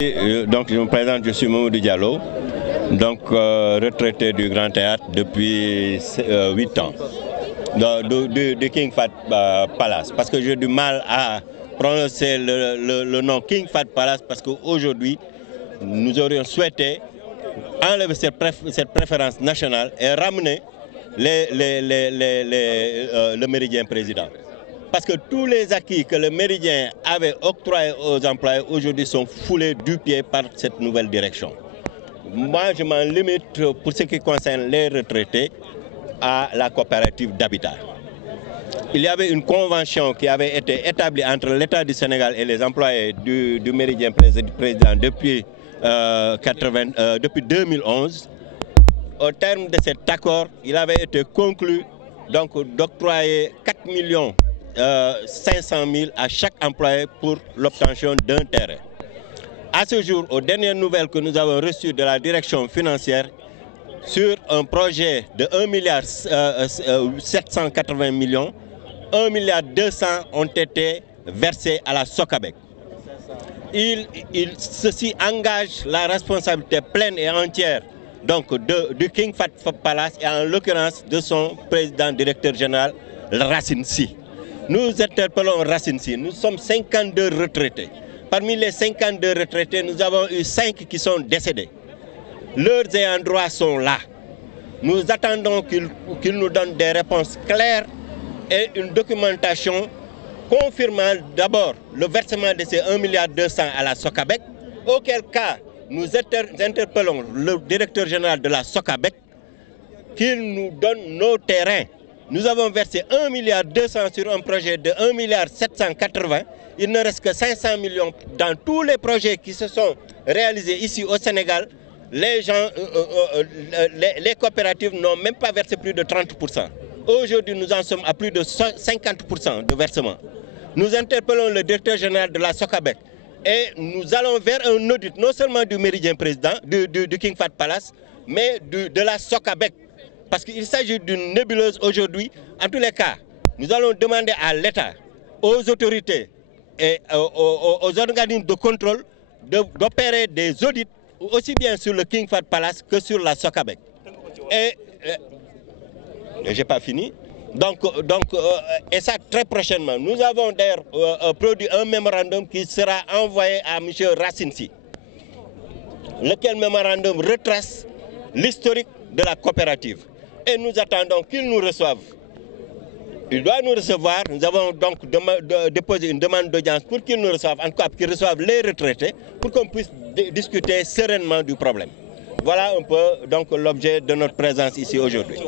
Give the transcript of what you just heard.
Donc je me présente, je suis Mamoudou Diallo, donc retraité du Grand Théâtre depuis 8 ans, du King Fahd Palace, parce que j'ai du mal à prononcer le nom King Fahd Palace, parce qu'aujourd'hui nous aurions souhaité enlever cette préférence nationale et ramener le méridien président. Parce que tous les acquis que le méridien avait octroyés aux employés aujourd'hui sont foulés du pied par cette nouvelle direction. Moi, je m'en limite pour ce qui concerne les retraités à la coopérative d'habitat. Il y avait une convention qui avait été établie entre l'État du Sénégal et les employés du méridien président depuis 2011. Au terme de cet accord, il avait été conclu d'octroyer 4 500 000 à chaque employé pour l'obtention d'un terrain. À ce jour, aux dernières nouvelles que nous avons reçues de la direction financière, sur un projet de 1,780 milliard, 1,2 milliard ont été versés à la Socabek. Ceci engage la responsabilité pleine et entière du King Fahd Palace et en l'occurrence de son président directeur général Racine Sy. Nous interpellons Racine Sy, nous sommes 52 retraités. Parmi les 52 retraités, nous avons eu 5 qui sont décédés. Leurs ayants droit sont là. Nous attendons qu'ils nous donnent des réponses claires et une documentation confirmant d'abord le versement de ces 1,2 milliard à la Socabek, auquel cas nous interpellons le directeur général de la Socabek qu'il nous donne nos terrains. Nous avons versé 1,2 milliard sur un projet de 1,780 milliard. Il ne reste que 500 millions dans tous les projets qui se sont réalisés ici au Sénégal. Les coopératives n'ont même pas versé plus de 30%. Aujourd'hui, nous en sommes à plus de 50% de versement. Nous interpellons le directeur général de la Socabek et nous allons vers un audit non seulement du méridien président, du King Fahd Palace, mais de la Socabek. Parce qu'il s'agit d'une nébuleuse aujourd'hui. En tous les cas, nous allons demander à l'État, aux autorités et aux organismes de contrôle d'opérer des audits aussi bien sur le King Fahd Palace que sur la Socabek. Et je n'ai pas fini. Et ça très prochainement. Nous avons d'ailleurs produit un mémorandum qui sera envoyé à M. Racine Sy, lequel mémorandum retrace l'historique de la coopérative. Et nous attendons qu'il nous reçoive. Il doit nous recevoir. Nous avons donc déposé une demande d'audience pour qu'il nous reçoive, en tout cas qu'il reçoive les retraités, pour qu'on puisse discuter sereinement du problème. Voilà un peu l'objet de notre présence ici aujourd'hui.